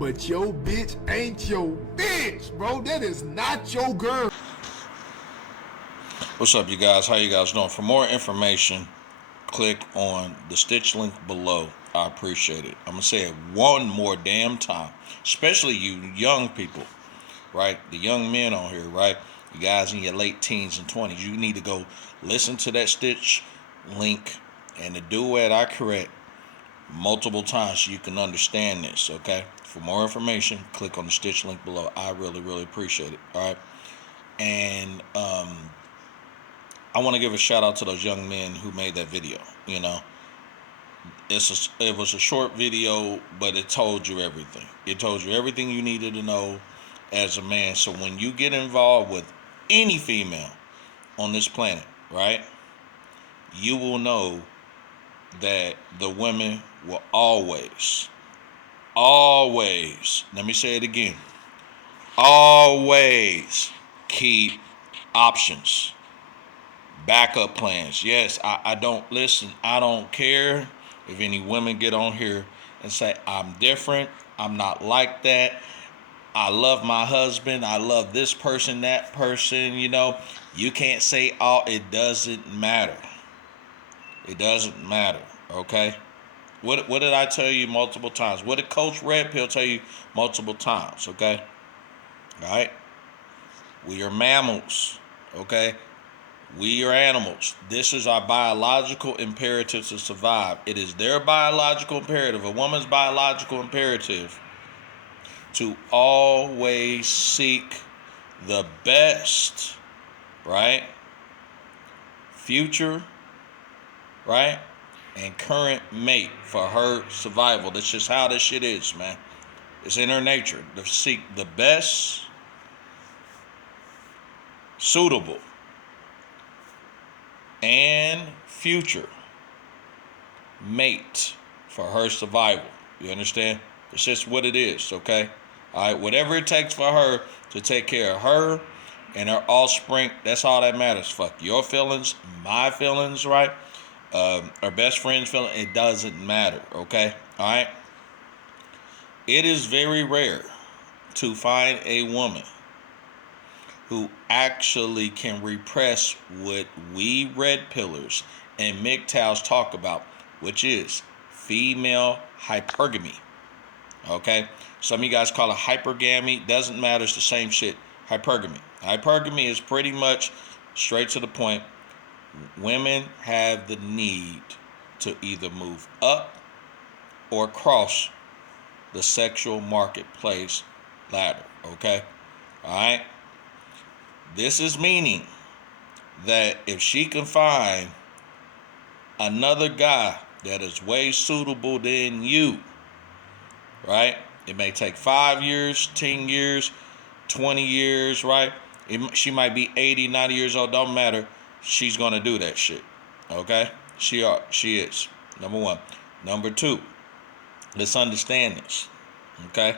but your bitch ain't your bitch, bro. That is not your girl. What's up, you guys? How you guys doing? For more information, click on the stitch link below. I appreciate it. I'm going to say it one more damn time, especially you young people, right? The young men on here, right? You guys in your late teens and 20s, you need to go listen to that stitch link and the duet I correct multiple times so you can understand this, okay? For more information, click on the stitch link below. I really, really appreciate it, all right? And I want to give a shout out to those young men who made that video. You know, it was a short video, but it told you everything. It told you everything you needed to know as a man. So when you get involved with any female on this planet, right, you will know that the women will always, let me say it again, always keep options. Backup plans. Yes, I don't listen. I don't care if any women get on here and say, I'm different. I'm not like that. I love my husband. I love this person, that person. You know, you can't say all. It doesn't matter. It doesn't matter. Okay. What did I tell you multiple times? What did Coach Red Pill tell you multiple times? Okay. All right. We are mammals. Okay. We are animals. This is our biological imperative to survive. It is their biological imperative, a woman's biological imperative, to always seek the best, right? Future, right? And current mate for her survival. That's just how this shit is, man. It's in her nature to seek the best, suitable, and future mate for her survival. You understand? It's just what it is, okay? All right, whatever it takes for her to take care of her and her offspring, that's all that matters. Fuck your feelings, my feelings, right? Our best friend's feeling, it doesn't matter, okay? All right? It is very rare to find a woman who actually can repress what we red pillars and MGTOWs talk about, which is female hypergamy. Okay? Some of you guys call it hypergamy. Doesn't matter. It's the same shit. Hypergamy. Hypergamy is pretty much straight to the point. Women have the need to either move up or cross the sexual marketplace ladder. Okay? All right? This is meaning that if she can find another guy that is way suitable than you, right? It may take 5 years, 10 years, 20 years, right? She might be 80, 90 years old, don't matter. She's going to do that shit, okay? She is, number one. Number two, let's understand this, okay?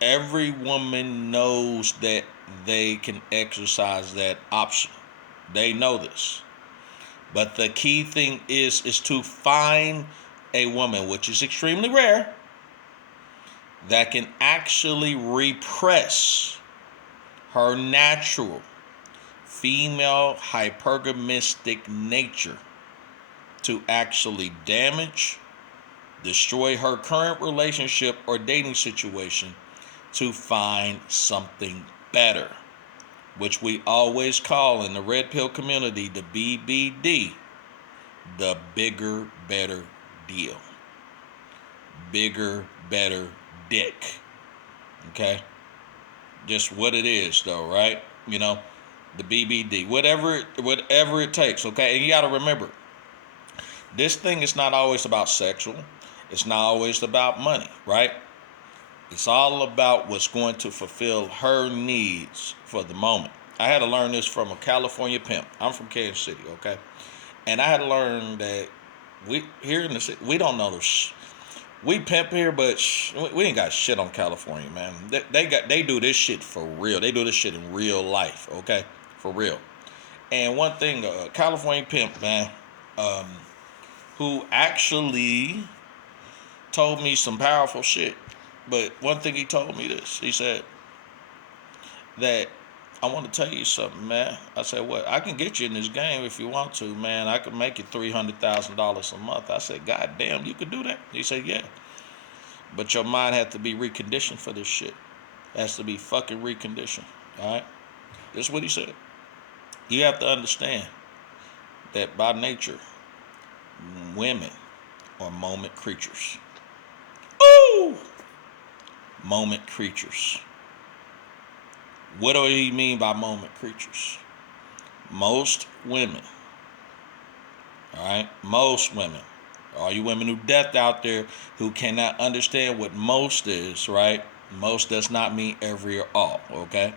Every woman knows that they can exercise that option. They know this. But the key thing is to find a woman, which is extremely rare, that can actually repress her natural female hypergamistic nature to actually damage, destroy her current relationship or dating situation to find something better, which we always call in the red pill community the BBD, the bigger, better deal. Bigger, better dick. Okay? Just what it is though, right? You know, the BBD. Whatever it takes, okay? And you gotta remember, this thing is not always about sexual. It's not always about money, right? It's all about what's going to fulfill her needs for the moment. I had to learn this from a California pimp. I'm from Kansas City, okay? And I had to learn that we here in the city, we don't know this. We pimp here, but we ain't got shit on California, man. They do this shit for real. They do this shit in real life, okay? For real. And one thing, California pimp, man, who actually told me some powerful shit. But one thing he told me this. He said that I want to tell you something, man. I said, what? I can get you in this game if you want to, man. I can make you $300,000 a month. I said, God damn, you could do that? He said, yeah. But your mind had to be reconditioned for this shit. It has to be fucking reconditioned. All right? This is what he said. You have to understand that by nature, women are moment creatures. Ooh! Moment creatures. What do he mean by moment creatures? Most women, all right? Most women, all you women who deaf out there who cannot understand what most is, right? Most does not mean every or all, okay?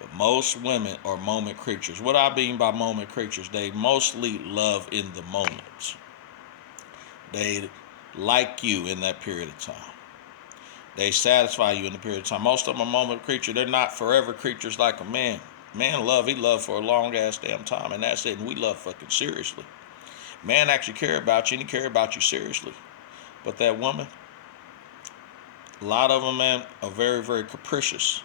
But most women are moment creatures. What I mean by moment creatures, they mostly love in the moment. They like you in that period of time. They satisfy you in the period of time. Most of them are moment creatures. They're not forever creatures like a man. Man he love for a long ass damn time, and that's it. And we love fucking seriously. Man actually care about you, and he care about you seriously. But that woman, a lot of them, man, are very, very capricious.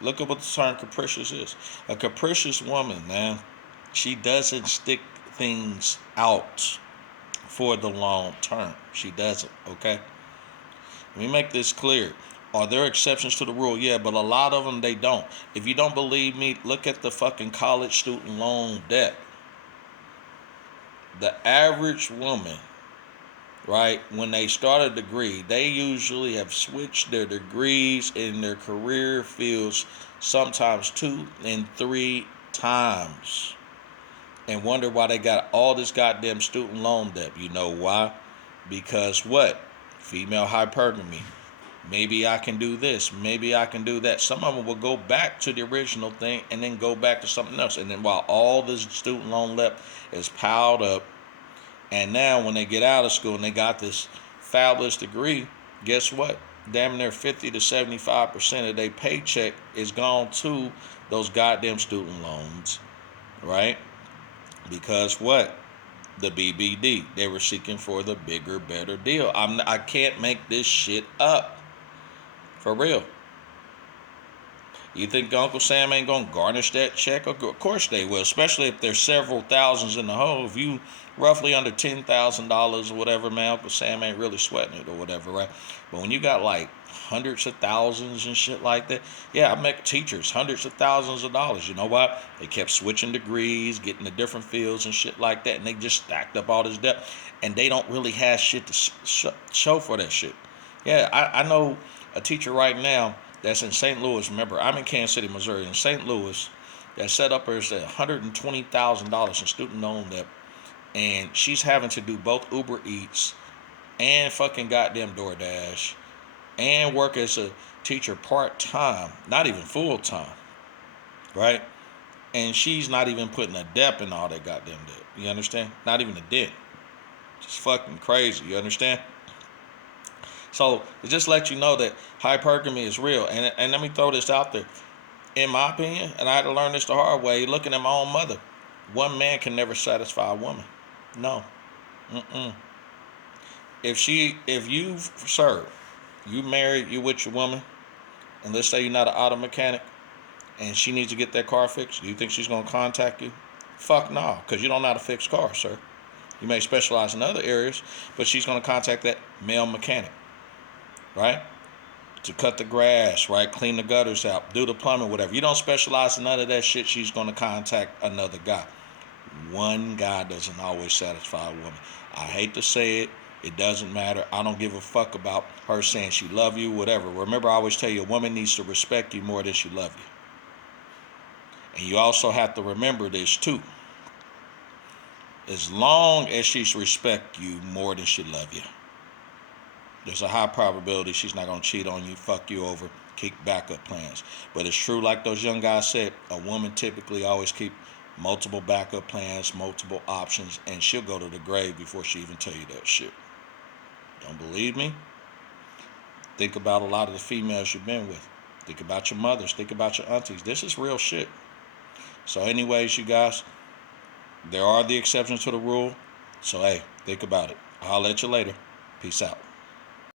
Look at what the term capricious is. A capricious woman, man, she doesn't stick things out for the long term. She doesn't, okay? Let me make this clear. Are there exceptions to the rule? Yeah, but a lot of them, they don't. If you don't believe me, look at the fucking college student loan debt. The average woman, right, when they start a degree, they usually have switched their degrees in their career fields sometimes 2 and 3 times and wonder why they got all this goddamn student loan debt. You know why? Because what? Female hypergamy. Maybe I can do this. Maybe I can do that. Some of them will go back to the original thing and then go back to something else. And then while all this student loan debt is piled up, and now when they get out of school and they got this fabulous degree, guess what? Damn near 50 to 75% of their paycheck is gone to those goddamn student loans, right? Because what? The BBD. They were seeking for the bigger, better deal. I can't make this shit up. For real. You think Uncle Sam ain't gonna garnish that check? Of course they will, especially if there's several thousands in the hole. If you roughly under $10,000 or whatever, man, Uncle Sam ain't really sweating it or whatever, right? But when you got like hundreds of thousands and shit like that, yeah, I met teachers, hundreds of thousands of dollars. You know what? They kept switching degrees, getting to different fields and shit like that, and they just stacked up all this debt, and they don't really have shit to show for that shit. Yeah, I know a teacher right now that's in St. Louis. Remember, I'm in Kansas City, Missouri. In St. Louis, that set up her $120,000 in student loan debt, and she's having to do both Uber Eats and fucking goddamn DoorDash and work as a teacher part-time, not even full-time, right? And she's not even putting a dep in all that goddamn debt. You understand? Not even a dent. Just fucking crazy. You understand? So it just lets you know that hypergamy is real. And let me throw this out there. In my opinion, and I had to learn this the hard way, looking at my own mother, one man can never satisfy a woman. No. If you serve, you married, you with your woman, and let's say you're not an auto mechanic, and she needs to get that car fixed, do you think she's going to contact you? Fuck no, because you don't know how to fix cars, sir. You may specialize in other areas, but she's going to contact that male mechanic, right? To cut the grass, right? Clean the gutters out, do the plumbing, whatever. You don't specialize in none of that shit, she's going to contact another guy. One guy doesn't always satisfy a woman. I hate to say it. It doesn't matter. I don't give a fuck about her saying she love you, whatever. Remember, I always tell you, a woman needs to respect you more than she love you. And you also have to remember this too. As long as she's respect you more than she love you, there's a high probability she's not going to cheat on you, fuck you over, keep backup plans. But it's true, like those young guys said, a woman typically always keep multiple backup plans, multiple options, and she'll go to the grave before she even tell you that shit. Don't believe me? Think about a lot of the females you've been with. Think about your mothers. Think about your aunties. This is real shit. So anyways, you guys, there are the exceptions to the rule. So, hey, think about it. I'll let you later. Peace out.